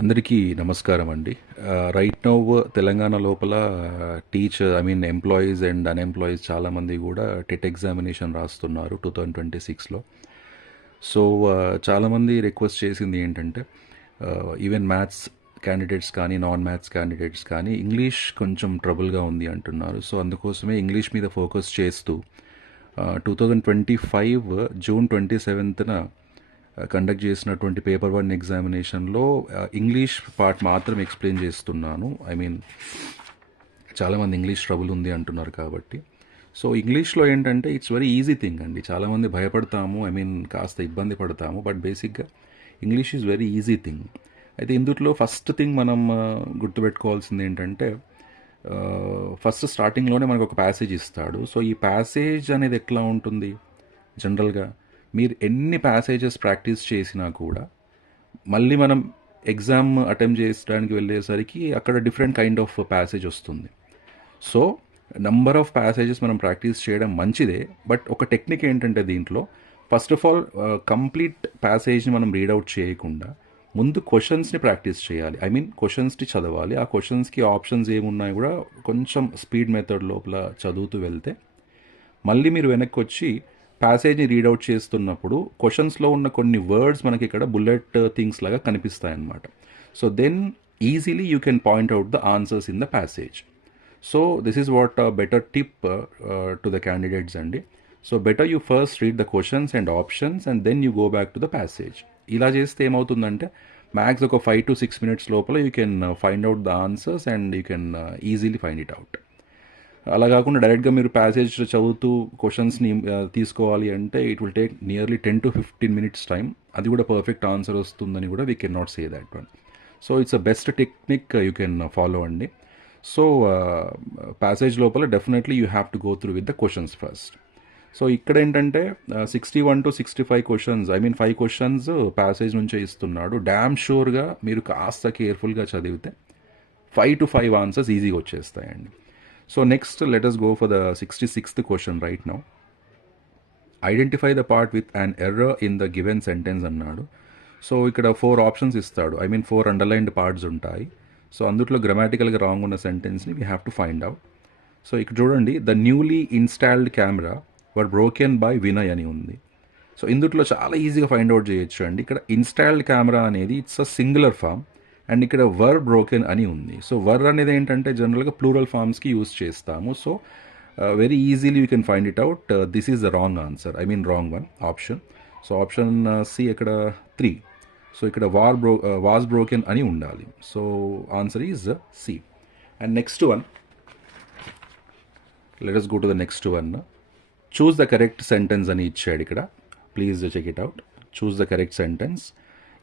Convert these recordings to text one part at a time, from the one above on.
అందరికీ నమస్కారం అండి. రైట్ నౌ తెలంగాణ లోపల ఎంప్లాయీస్ అండ్ అన్‌ఎంప్లాయీస్ చాలామంది కూడా టెట్ ఎగ్జామినేషన్ రాస్తున్నారు 2026లో. సో, చాలామంది రిక్వెస్ట్ చేసింది ఏంటంటే ఈవెన్ మ్యాథ్స్ క్యాండిడేట్స్ కానీ, నాన్ మ్యాథ్స్ క్యాండిడేట్స్ కానీ ఇంగ్లీష్ కొంచెం ట్రబుల్‌గా ఉంది అంటున్నారు. సో, అందుకోసమే ఇంగ్లీష్ మీద ఫోకస్ చేస్తూ 2025 జూన్ 27న కండక్ట్ చేసినటువంటి పేపర్ 1 ఎగ్జామినేషన్లో ఇంగ్లీష్ పార్ట్ మాత్రం ఎక్స్ప్లెయిన్ చేస్తున్నాను. చాలామంది ఇంగ్లీష్ ట్రబుల్ ఉంది అంటున్నారు కాబట్టి. సో ఇంగ్లీష్లో ఏంటంటే ఇట్స్ వెరీ ఈజీ థింగ్ అండి. చాలామంది భయపడతాము, కాస్త ఇబ్బంది పడతాము, బట్ బేసిక్గా English is very easy thing. అయితే ఇందులో ఫస్ట్ థింగ్ మనం గుర్తుపెట్టుకోవాల్సింది ఏంటంటే ఫస్ట్ స్టార్టింగ్లోనే మనకు ఒక ప్యాసేజ్ ఇస్తాడు. సో ఈ ప్యాసేజ్ అనేది ఎట్లా ఉంటుంది జనరల్గా, మీరు ఎన్ని ప్యాసేజెస్ ప్రాక్టీస్ చేసినా కూడా మళ్ళీ మనం ఎగ్జామ్ అటెంప్ట్ చేయడానికి వెళ్ళేసరికి అక్కడ డిఫరెంట్ కైండ్ ఆఫ్ ప్యాసేజ్ వస్తుంది. సో నంబర్ ఆఫ్ ప్యాసేజెస్ మనం ప్రాక్టీస్ చేయడం మంచిదే, బట్ ఒక టెక్నిక్ ఏంటంటే దీంట్లో ఫస్ట్ ఆఫ్ ఆల్ కంప్లీట్ ప్యాసేజ్ని మనం రీడౌట్ చేయకుండా ముందు క్వశ్చన్స్ని ప్రాక్టీస్ చేయాలి. క్వశ్చన్స్ని చదవాలి. ఆ క్వశ్చన్స్కి ఆప్షన్స్ ఏమున్నాయి కూడా కొంచెం స్పీడ్ మెథడ్ లోపల చదువుతూ వెళ్తే మళ్ళీ మీరు వెనక్కి వచ్చి ప్యాసేజ్ని రీడౌట్ చేస్తున్నప్పుడు క్వశ్చన్స్లో ఉన్న కొన్ని వర్డ్స్ మనకి ఇక్కడ బుల్లెట్ థింగ్స్ లాగా కనిపిస్తాయి అన్నమాట. So then easily you can point out the answers in the passage. So this is what better tip to the candidates అండి. So better you first read the questions and options and then you go back to the passage. ఇలా చేస్తే ఏమవుతుందంటే max ఒక 5 to 6 minutes లోపల you can find out the answers and you can easily find it out. అలా కాకుండా డైరెక్ట్గా మీరు passage చదువుతూ క్వశ్చన్స్ని తీసుకోవాలి అంటే it will take nearly 10 to 15 minutes time. అది కూడా పర్ఫెక్ట్ ఆన్సర్ వస్తుందని కూడా we can not say that one. So it's a best technique you can follow అండి. సో ప్యాసేజ్ లోపల definitely you have to go through with the questions first. So ఇక్కడ ఏంటంటే 61 to 65 questions, 5 questions passage నుంచే ఇస్తున్నాడు. Dam షూర్గా మీరు కాస్త కేర్ఫుల్గా చదివితే 5 to 5 ఆన్సర్స్ ఈజీగా వచ్చేస్తాయండి. So next let us go for the 66th question right now. Identify the part with an error in the given sentence అన్నాడు. సో ఇక్కడ 4 ఆప్షన్స్ ఇస్తాడు. 4 అండర్లైన్డ్ పార్ట్స్ ఉంటాయి. సో అందులో గ్రామాటికల్గా రాంగ్ ఉన్న సెంటెన్స్ని we have to find out. So ఇక్కడ చూడండి, the newly installed camera were broken by Vinay అని ఉంది. సో ఇందులో చాలా ఈజీగా ఫైండ్ అవుట్ చేయొచ్చు అండి. ఇక్కడ ఇన్స్టాల్డ్ కెమెరా అనేది it's a singular form and ఇక్కడ వర్ బ్రోకెన్ అని ఉంది. సో వర్ అనేది ఏంటంటే జనరల్గా ప్లూరల్ ఫామ్స్కి యూజ్ చేస్తాము. So very easily you can find it out. This is the wrong answer, wrong one option. So option C ఇక్కడ 3. సో ఇక్కడ వాజ్ బ్రోకెన్ అని ఉండాలి. So answer is C. And next one, లెట్ us go to the next one. Choose the correct sentence అని ఇచ్చాడు ఇక్కడ. Please check it out. Choose the correct sentence.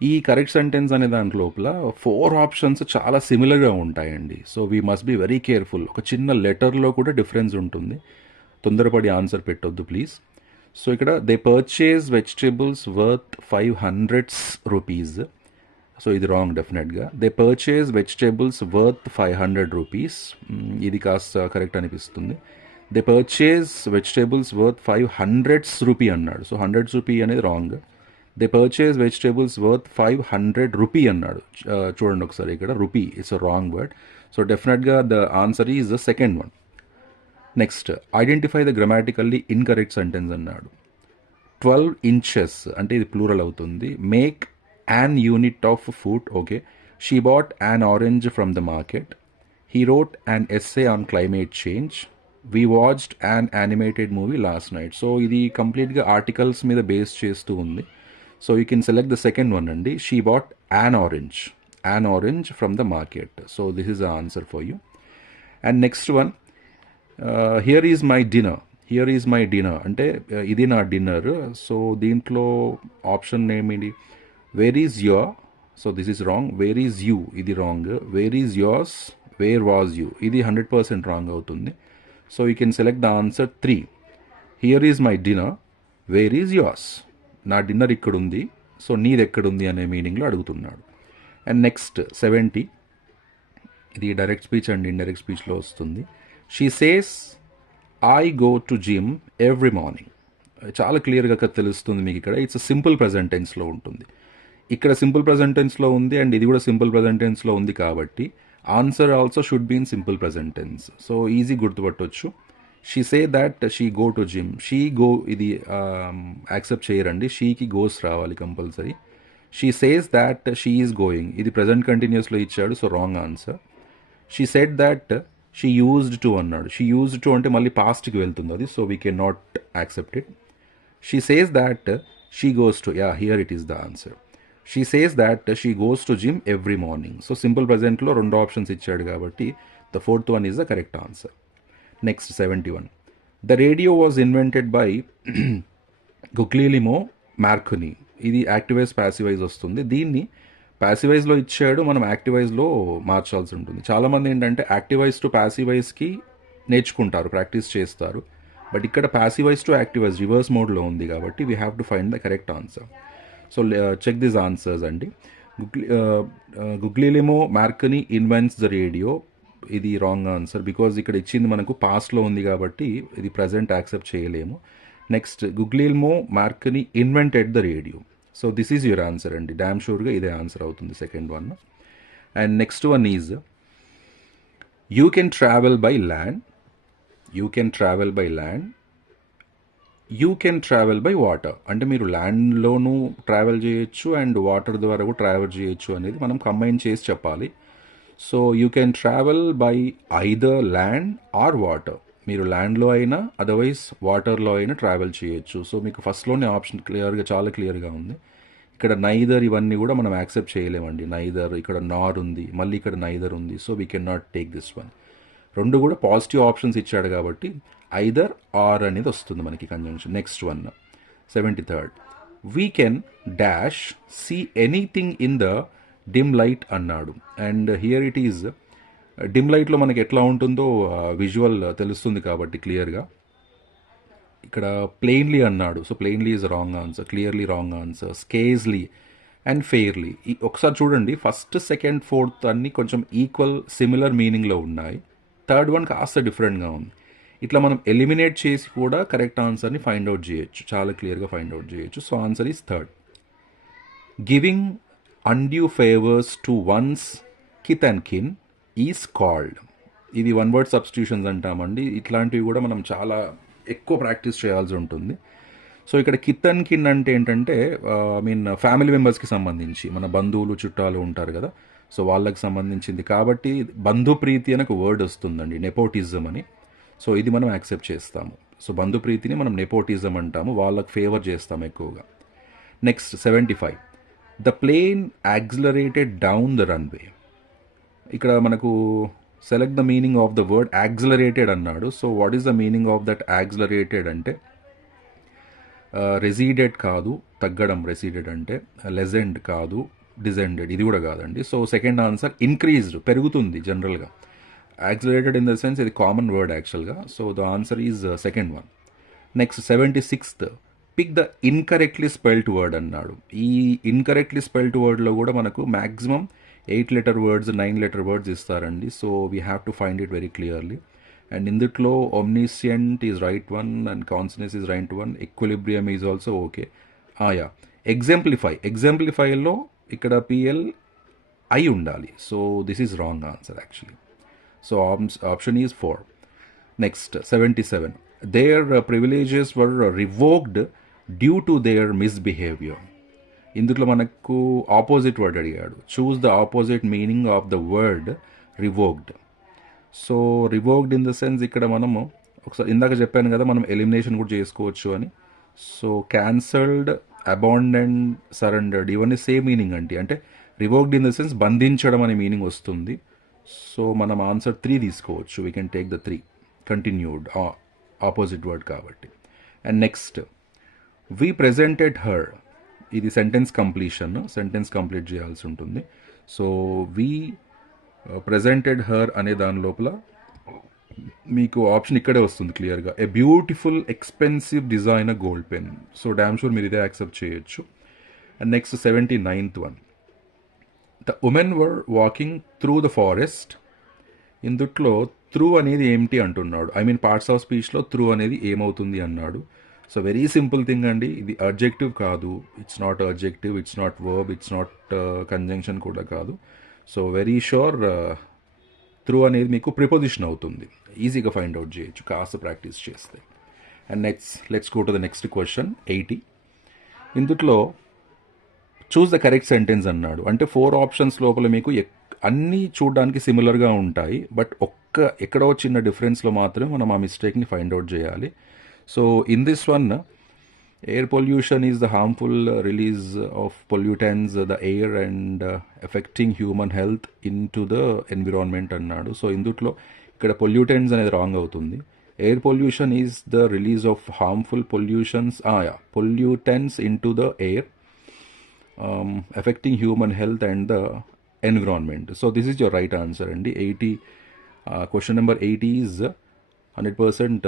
ఈ correct sentence అనే దాంట్ లోపల 4 ఆప్షన్స్ చాలా సిమిలర్గా ఉంటాయండి. So we must be very careful. ఒక చిన్న లెటర్లో కూడా డిఫరెన్స్ ఉంటుంది. తొందరపడి ఆన్సర్ పెట్టొద్దు ప్లీజ్. సో ఇక్కడ they purchase vegetables worth 500 rupees. So ఇది రాంగ్ డెఫినెట్గా. They purchase vegetables worth 500 rupees. ఇది కాస్త కరెక్ట్ అనిపిస్తుంది. They purchase vegetables worth 500 rupee అన్నాడు. సో 100 రూపీ అనేది wrong. They purchase vegetables worth 500 rupee అన్నాడు. చూడండి ఒకసారి, ఇక్కడ rupee it's a wrong word. So డెఫినెట్గా the answer is the second one. Next, identify the grammatically incorrect sentence అన్నాడు. 12 inches అంటే ఇది ప్లూరల్ అవుతుంది. Make an unit of food. Okay. She bought an orange from the market. He wrote an essay on climate change. We watched an animated movie last night. So ఇది కంప్లీట్గా articles మీద base చేస్తూ ఉంది. So you can select the second one అండి. She bought an orange from the market. So this is the answer for you. And next one, here is my dinner అంటే ఇది నా డిన్నర్. సో దీంట్లో option ఏమిటి? Where is your. So this is wrong. Where is you ఇది wrong. Where is yours, where was you ఇది 100% wrong అవుతుంది. So you can select the answer 3. Here is my dinner, wear is yours. నా dinner ఇక్కడుంది, so నీది ఎక్కడుంది అనే మీనింగ్లో అడుగుతున్నాడు. And next 70, ఇది డైరెక్ట్ స్పీచ్ అండ్ ఇండైరెక్ట్ స్పీచ్లో వస్తుంది. She says I go to gym every morning. చాలా క్లియర్గా తెలుస్తుంది మీకు ఇక్కడ. ఇట్స్ సింపుల్ ప్రెజెంట్ టెన్స్లో ఉంటుంది. ఇక్కడ సింపుల్ ప్రజెంట్ టెన్స్లో ఉంది అండ్ ఇది కూడా సింపుల్ ప్రజెంట్ టెన్స్లో ఉంది కాబట్టి answer also should be in simple present tense. So easy గుర్తుపట్టవచ్చు. She say that she go to gym. She go ఇది యాక్సెప్ట్ చేయరండి, షీకి గోస్ రావాలి compulsory. She says that she is going, ఇది ప్రజెంట్ కంటిన్యూస్లో ఇచ్చాడు, so wrong answer. She said that she used to అన్నాడు. She used to అంటే మళ్ళీ పాస్ట్కి వెళ్తుంది అది, so we can not accept it. She says that she goes to, yeah here it is the answer. She says that she goes to gym every morning. So simple ప్రజెంట్లో రెండు options ఇచ్చాడు కాబట్టి the fourth one is the correct answer. Next 71. The radio was invented by Guglielmo Marconi. ఇది activise ప్యాసివైజ్ వస్తుంది. దీన్ని ప్యాసివైజ్లో ఇచ్చాడు, మనం యాక్టివైజ్లో మార్చాల్సి ఉంటుంది. చాలామంది ఏంటంటే యాక్టివైజ్ టు ప్యాసివైజ్కి నేర్చుకుంటారు, ప్రాక్టీస్ చేస్తారు. బట్ ఇక్కడ ప్యాసివైజ్ టు యాక్టివైజ్ రివర్స్ మోడ్లో ఉంది కాబట్టి we have to find the correct answer. So check this answers అండి. Guglielmo Marconi invents the radio, ఇది రాంగ్ ఆన్సర్ బికాజ్ ఇక్కడ ఇచ్చింది మనకు పాస్ట్లో ఉంది కాబట్టి ఇది ప్రజెంట్ యాక్సెప్ట్ చేయలేము. Next Guglielmo Marconi invented the radio. So this is your answer అండి, డామ్ షూర్గా ఇదే ఆన్సర్ అవుతుంది, second one. And next one is you can travel by land. You can travel by land. You can travel by water, అంటే మీరు ల్యాండ్లోనూ travel చేయొచ్చు and water ద్వారా కూడా ట్రావెల్ చేయొచ్చు అనేది మనం కంబైన్ చేసి చెప్పాలి. So you can travel by either land or water, మీరు ల్యాండ్లో అయినా అదర్వైజ్ వాటర్లో అయినా ట్రావెల్ చేయొచ్చు. సో మీకు ఫస్ట్లోనే ఆప్షన్ క్లియర్గా, చాలా క్లియర్గా ఉంది. ఇక్కడ నైదర్ ఇవన్నీ కూడా మనం యాక్సెప్ట్ చేయలేమండి. నైదర్, ఇక్కడ నార్ ఉంది, మళ్ళీ ఇక్కడ నైదర్ ఉంది, so we can not take this one. రెండు కూడా పాజిటివ్ ఆప్షన్స్ ఇచ్చాడు కాబట్టి ఐదర్ ఆర్ అనేది వస్తుంది మనకి conjunction. Next one 73rd. We can dash see anything in the dim light అన్నాడు. And here it is dim లైట్లో మనకి ఎట్లా ఉంటుందో విజువల్ తెలుస్తుంది కాబట్టి క్లియర్గా. ఇక్కడ ప్లెయిన్లీ అన్నాడు, so plainly is wrong answer, clearly wrong answer. Scarcely and fairly, ఒకసారి చూడండి, ఫస్ట్ సెకండ్ ఫోర్త్ అన్నీ కొంచెం ఈక్వల్ సిమిలర్ మీనింగ్లో ఉన్నాయి, థర్డ్ వన్ కాస్త డిఫరెంట్గా ఉంది. ఇట్లా మనం ఎలిమినేట్ చేసి కూడా కరెక్ట్ ఆన్సర్ని ఫైండ్ అవుట్ చేయొచ్చు, చాలా క్లియర్గా ఫైండ్ అవుట్ చేయొచ్చు. So answer is third. Giving undue favours to once kith and కిన్ is called. ఇది వన్ వర్డ్ సబ్స్టిట్యూషన్స్ అంటామండి. ఇట్లాంటివి కూడా మనం చాలా ఎక్కువ ప్రాక్టీస్ చేయాల్సి ఉంటుంది. సో ఇక్కడ కిత్ అండ్ కిన్ అంటే ఏంటంటే ఫ్యామిలీ మెంబర్స్కి సంబంధించి మన బంధువులు చుట్టాలు ఉంటారు కదా, సో వాళ్ళకి సంబంధించింది కాబట్టి బంధుప్రీతి అని ఒక వర్డ్ వస్తుందండి, నెపోటిజం అని. సో ఇది మనం యాక్సెప్ట్ చేస్తాము. సో బంధుప్రీతిని మనం నెపోటిజం అంటాము, వాళ్ళకి ఫేవర్ చేస్తాము ఎక్కువగా. Next 75. The plane accelerated down the runway. ఇక్కడ మనకు select the meaning of the word accelerated అన్నాడు. So what is the meaning of that accelerated అంటే రెసిడెడ్ కాదు, తగ్గడం రెసిడెడ్ అంటే, లెజెండ్ కాదు, డిజెండెడ్ ఇది కూడా కాదండి. సో సెకండ్ ఆన్సర్ ఇంక్రీజ్డ్, పెరుగుతుంది జనరల్గా. యాక్సిలరేటెడ్ ఇన్ ద సెన్స్ ఇది కామన్ వర్డ్ యాక్చువల్గా. So the answer is second one. Next 76th. Pick the incorrectly spelt word అన్నాడు. ఈ ఇన్కరెక్ట్లీ స్పెల్ట్ వర్డ్లో కూడా మనకు maximum 8 letter words 9 letter words ఇస్తారండి. So we have to find it very clearly. And ఇందుట్లో omniscient is right one and consonance is right one. Equilibrium is also okay. Yeah ఎగ్జాంప్లిఫైలో ఇక్కడ P L I ఉండాలి. So this is wrong answer actually. So option is 4. Next 77. Their privileges were revoked due to their misbehaviour. ఇందులో మనకు opposite word అడిగాడు. Choose the opposite meaning of the word revoked. So revoked in the sense ఇక్కడ మనము ఒకసారి ఇందాక చెప్పాను కదా, మనం ఎలిమినేషన్ కూడా చేసుకోవచ్చు అని. సో క్యాన్సల్డ్, అబాండెండ్, సరెండర్డ్ ఇవన్నీ సేమ్ మీనింగ్ అంటే రివోక్డ్ ఇన్ ద సెన్స్ బంధించడం అనే మీనింగ్ వస్తుంది. సో మనం ఆన్సర్ 3 తీసుకోవచ్చు. We can take the 3. Continued, opposite word కాబట్టి. And next we presented her. ఇది సెంటెన్స్ కంప్లీషన్, సెంటెన్స్ కంప్లీట్ చేయాల్సి ఉంటుంది. సో వీ ప్రెజెంటెడ్ హర్ అనే దాని లోపల మీకు ఆప్షన్ ఇక్కడే వస్తుంది క్లియర్గా, a beautiful expensive designer gold pen. So damn sure మీరు ఇదే యాక్సెప్ట్ చేయొచ్చు. And next 79th one. The women were walking through the forest. ఇందుట్లో త్రూ అనేది ఏమిటి అంటున్నాడు, పార్ట్స్ ఆఫ్ స్పీచ్లో త్రూ అనేది ఏమవుతుంది అన్నాడు. సో వెరీ సింపుల్ థింగ్ అండి. ఇది అడ్జెక్టివ్ కాదు, it's not adjective, it's not verb, it's not conjunction కూడా కాదు. సో వెరీ షూర్ త్రూ అనేది మీకు ప్రిపోజిషన్ అవుతుంది. ఈజీగా ఫైండ్ అవుట్ చేయొచ్చు కాస్త ప్రాక్టీస్ చేస్తే. And let's go to the next question 80. ఇందులో చూస్ ద కరెక్ట్ సెంటెన్స్ అన్నాడు. అంటే 4 ఆప్షన్స్ లోపల మీకు అన్నీ చూడడానికి సిమిలర్గా ఉంటాయి, బట్ ఎక్కడో చిన్న డిఫరెన్స్లో మాత్రమే మనం ఆ మిస్టేక్ని ఫైండ్ అవుట్ చేయాలి. So in this one, air pollution is the harmful release of pollutants the air and effecting human health in to the environment అన్నాడు. సో ఇందులో ఇక్కడ పొల్యూటెంట్స్ అనేది రాంగ్ అవుతుంది. Air pollution is the release of harmful pollutants in to the air affecting human health and the environment. So this is your right answer అండి. 80 question number 80 is 100%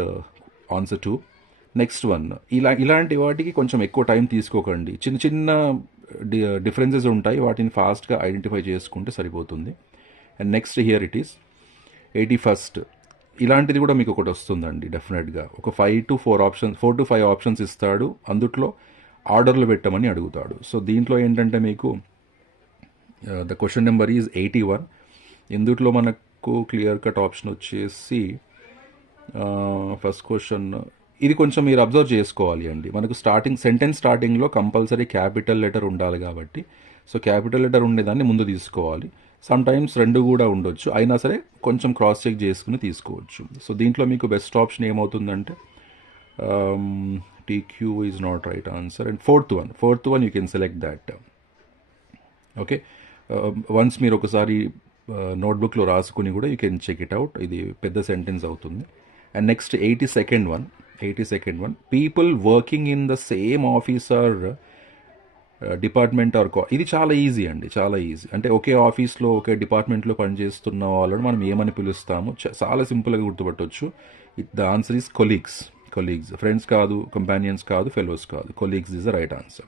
answer to. Next one, ఇలాంటి వాటికి కొంచెం ఎక్కువ time తీసుకోకండి. చిన్న చిన్న differences ఉంటాయి, వాటిని ఫాస్ట్గా ఐడెంటిఫై చేసుకుంటే సరిపోతుంది. And next here it is 81st. ఇలాంటిది కూడా మీకు ఒకటి వస్తుందండి డెఫినెట్గా. ఒక 4 to 5 ఆప్షన్స్ ఇస్తాడు, అందుట్లో ఆర్డర్లు పెట్టమని అడుగుతాడు. సో దీంట్లో ఏంటంటే మీకు ద క్వశ్చన్ నెంబర్ ఈజ్ 81. ఇందుట్లో మనకు క్లియర్ కట్ ఆప్షన్ వచ్చేసి ఫస్ట్ క్వశ్చన్, ఇది కొంచెం మీరు అబ్జర్వ్ చేసుకోవాలి అండి. మనకు సెంటెన్స్ స్టార్టింగ్లో కంపల్సరీ క్యాపిటల్ లెటర్ ఉండాలి కాబట్టి, సో క్యాపిటల్ లెటర్ ఉండేదాన్ని ముందు తీసుకోవాలి. సమ్ టైమ్స్ 2 కూడా ఉండొచ్చు, అయినా సరే కొంచెం క్రాస్ చెక్ చేసుకుని తీసుకోవచ్చు. సో దీంట్లో మీకు బెస్ట్ ఆప్షన్ ఏమవుతుందంటే TQ is not right answer, and fourth one you can select that. Okay, once మీరు ఒకసారి నోట్బుక్లో రాసుకుని కూడా you can check it out. ఇది పెద్ద సెంటెన్స్ అవుతుంది. And next 82nd one, people working in the same office or department or ఇది చాలా ఈజీ అండి, చాలా ఈజీ. అంటే ఒకే ఆఫీస్లో ఒకే డిపార్ట్మెంట్లో పనిచేస్తున్న వాళ్ళని మనం ఏమని పిలుస్తాము, చాలా సింపుల్గా గుర్తుపట్టవచ్చు. The answer is colleagues. Friends కాదు, కంపానియన్స్ కాదు, ఫెలోస్ కాదు, colleagues is the right answer.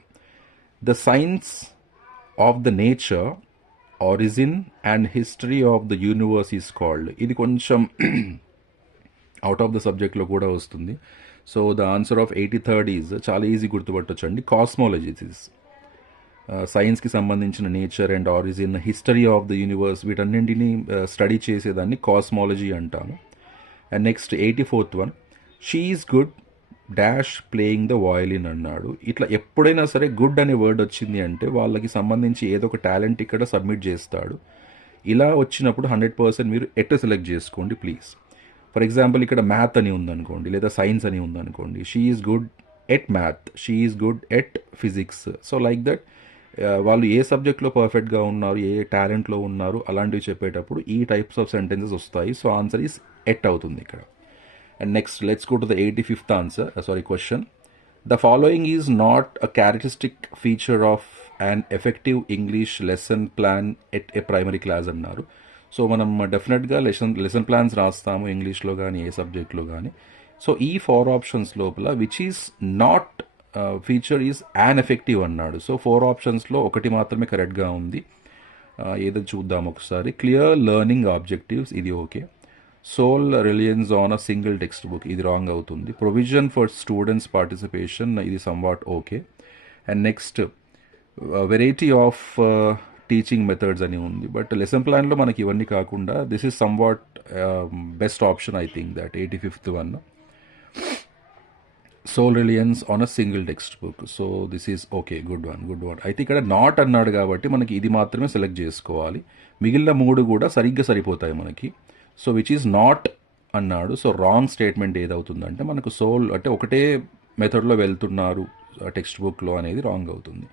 The science of the nature, origin and history of the universe is called. ఇది కొంచెం అవుట్ ఆఫ్ ద సబ్జెక్ట్లో కూడా వస్తుంది. So the answer of 83rd is చాలా easy గుర్తుపట్టొచ్చు అండి, కాస్మాలజీ. ఈజ్ సైన్స్కి సంబంధించిన nature and origin, history of the universe, వీటన్నింటినీ స్టడీ చేసేదాన్ని కాస్మాలజీ అంటాము. And next 84th one, she is good dash playing the violin అన్నాడు. ఇట్లా ఎప్పుడైనా సరే గుడ్ అనే వర్డ్ వచ్చింది అంటే వాళ్ళకి సంబంధించి ఏదో ఒక టాలెంట్ ఇక్కడ సబ్మిట్ చేస్తాడు. ఇలా వచ్చినప్పుడు 100% మీరు సెలెక్ట్ చేసుకోండి ప్లీజ్. ఫర్ ఎగ్జాంపుల్ ఇక్కడ మ్యాథ్ అని ఉందనుకోండి, లేదా సైన్స్ అని ఉందనుకోండి. She is good at math, she is good at physics. So like that వాళ్ళు ఏ సబ్జెక్ట్లో పర్ఫెక్ట్గా ఉన్నారు, ఏ టాలెంట్లో ఉన్నారు, అలాంటివి చెప్పేటప్పుడు ఈ టైప్స్ ఆఫ్ సెంటెన్సెస్ వస్తాయి. సో ఆన్సర్ ఈస్ ఎట్ అవుతుంది ఇక్కడ. And next, let's go to the 85th question. The following is not a characteristic feature of an effective English lesson plan at a primary class అన్నారు. So మనం డెఫినెట్గా lesson plans రాస్తాము ఇంగ్లీష్లో కానీ ఏ సబ్జెక్ట్లో కానీ. సో ఈ 4 ఆప్షన్స్ లోపల which is not feature is an effective అన్నాడు. సో 4 ఆప్షన్స్లో ఒకటి మాత్రమే కరెక్ట్గా ఉంది. ఏదో చూద్దాం ఒకసారి. క్లియర్ లెర్నింగ్ ఆబ్జెక్టివ్స్, ఇది okay. Sole reliance on a single text book, ఇది రాంగ్ అవుతుంది. ప్రొవిజన్ ఫర్ స్టూడెంట్స్ పార్టిసిపేషన్, ఇది somewhat okay. And next variety of teaching methods అని ఉంది, బట్ లెసన్ ప్లాన్లో మనకి ఇవన్నీ కాకుండా this is somewhat best option I think that 85th one. Sole reliance on a single text book, so this is okay, good one. అయితే ఇక్కడ not అన్నాడు కాబట్టి మనకి ఇది మాత్రమే సెలెక్ట్ చేసుకోవాలి. మిగిలిన 3 కూడా సరిగ్గా సరిపోతాయి మనకి. సో విచ్ ఈజ్ నాట్ అన్నాడు. సో రాంగ్ స్టేట్మెంట్ ఏదవుతుందంటే మనకు సోల్ అంటే ఒకటే మెథడ్లో వెళ్తున్నారు టెక్స్ట్ బుక్లో అనేది రాంగ్ అవుతుంది.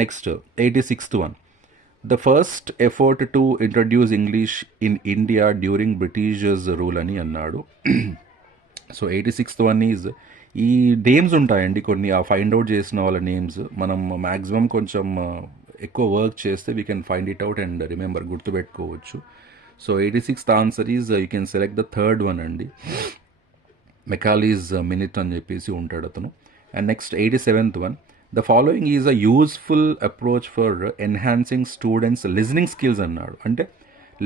Next 86th one, the first effort to introduce English in India during Britishers rule అని అన్నాడు. సో 86th one ఈజ్, ఈ నేమ్స్ ఉంటాయండి కొన్ని, ఆ ఫైండ్ అవుట్ చేసిన వాళ్ళ నేమ్స్ మనం మ్యాక్సిమం కొంచెం ఎక్కువ వర్క్ చేస్తే we can find it out and remember, గుర్తుపెట్టుకోవచ్చు. So 86th answer is you can select the 3rd one అండి, మెకాలీస్ మినిట్ అని చెప్పేసి ఉంటాడు అతను. And next 87th one, the following is a useful approach for enhancing students listening skills అన్నాడు. అంటే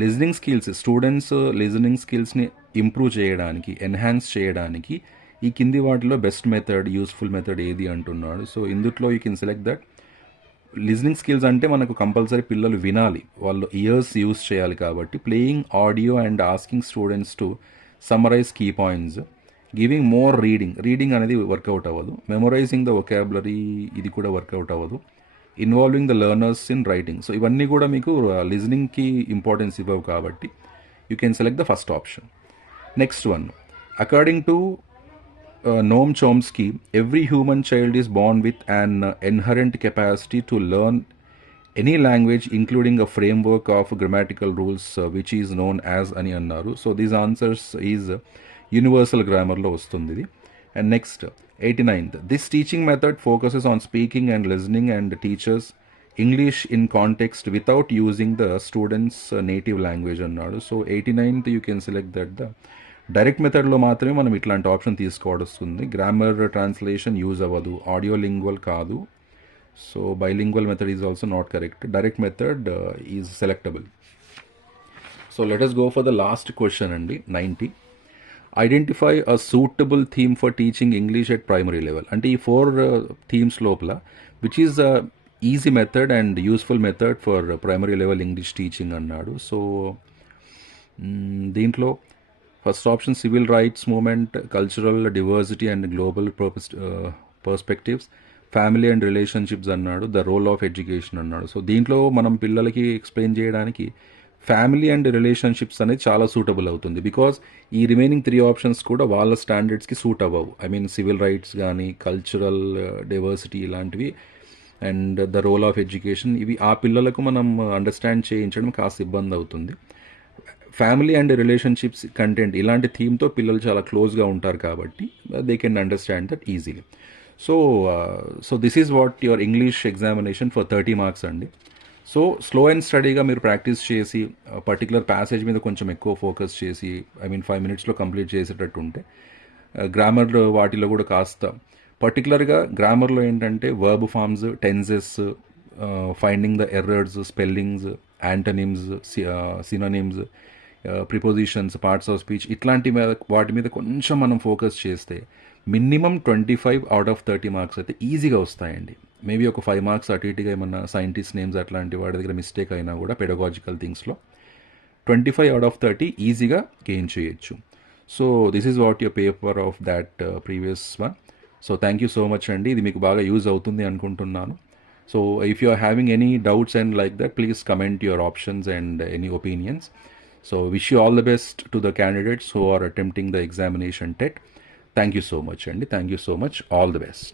listening skills, students listening స్కిల్స్ని improve చేయడానికి, enhance చేయడానికి ఈ కింది వాటిలో బెస్ట్ మెథడ్, యూస్ఫుల్ మెథడ్ ఏది అంటున్నాడు. సో ఇందుట్లో you can select that. Listening skills అంటే మనకు కంపల్సరీ పిల్లలు వినాలి, వాళ్ళు ఇయర్స్ యూస్ చేయాలి కాబట్టి playing audio and asking students to summarise key points, giving more reading అనేది వర్కౌట్ అవ్వదు, మెమొరైజింగ్ ద వొకాబులరీ ఇది కూడా వర్కౌట్ అవ్వదు, involving the learners in writing. So ఇవన్నీ కూడా మీకు లిజనింగ్కి ఇంపార్టెన్స్ ఇవ్వవు కాబట్టి you can select the first option. Next one, according to Noam Chomsky, every human child is born with an inherent capacity to learn any language, including a framework of grammatical rules, which is known as ani annaru. So these answers is universal grammar lo vastundi. And next, 89th, this teaching method focuses on speaking and listening and teaches English in context without using the student's native language అన్నాడు. So 89th you can select that the direct మెథడ్లో మాత్రమే మనం ఇట్లాంటి option తీసుకోవాల్సి వస్తుంది. Grammar translation use అవ్వదు, audio lingual కాదు. So bilingual method is also not correct. Direct method is selectable. So let us go for the last question అండి, 90. Identify a suitable theme for teaching English at primary level. అంటే ఈ 4 themes లోపల which is the easy method and useful method for primary level English teaching అన్నాడు. So దీంట్లో first option civil rights movement, cultural diversity and global perspectives, family and relationships అన్నాడు, the role of education అన్నాడు. So దీంట్లో మనం పిల్లలకి explain చేయడానికి family and relationships అనేది చాలా సూటబుల్ అవుతుంది. బికాజ్ ఈ రిమైనింగ్ 3 ఆప్షన్స్ కూడా వాళ్ళ స్టాండర్డ్స్కి సూట్ అవ్వవు. ఐ మీన్ సివిల్ రైట్స్ కానీ, కల్చరల్ డైవర్సిటీ ఇలాంటివి and the role of education, ఇవి ఆ పిల్లలకు మనం అండర్స్టాండ్ చేయించడం కాస్త ఇబ్బంది అవుతుంది. ఫ్యామిలీ అండ్ రిలేషన్షిప్స్ కంటెంట్ ఇలాంటి థీమ్తో పిల్లలు చాలా క్లోజ్గా ఉంటారు కాబట్టి they can understand that easily. So this is what your English examination for 30 marks అండి. సో స్లో అండ్ స్టడీగా మీరు ప్రాక్టీస్ చేసి పర్టికులర్ ప్యాసేజ్ మీద కొంచెం ఎక్కువ ఫోకస్ చేసి 5 minutesలో కంప్లీట్ చేసేటట్టు ఉంటే, గ్రామర్ వాటిలో కూడా కాస్త పర్టికులర్గా గ్రామర్లో ఏంటంటే verb forms, tenses, finding the errors, spellings, antonyms, synonyms, prepositions, parts of speech ఇట్లాంటి వాటి మీద కొంచెం మనం ఫోకస్ చేస్తే మినిమం 25 out of 30 మార్క్స్ అయితే ఈజీగా వస్తాయండి. మేబీ ఒక 5 మార్క్స్ అటు ఇటుగా ఏమన్నా సైంటిస్ట్ నేమ్స్ అట్లాంటి వాటి దగ్గర మిస్టేక్ అయినా కూడా పెడగాజికల్ థింగ్స్లో 25 out of 30 ఈజీగా గెయిన్ చేయొచ్చు. So this is what your paper of that previous one. So thank you so much అండి, ఇది మీకు బాగా యూజ్ అవుతుంది అనుకుంటున్నాను. So if you are having any doubts and like that, please comment your options and any opinions. So wish you all the best to the candidates who are attempting the examination TET. Thank you so much, Andy. Thank you so much. All the best.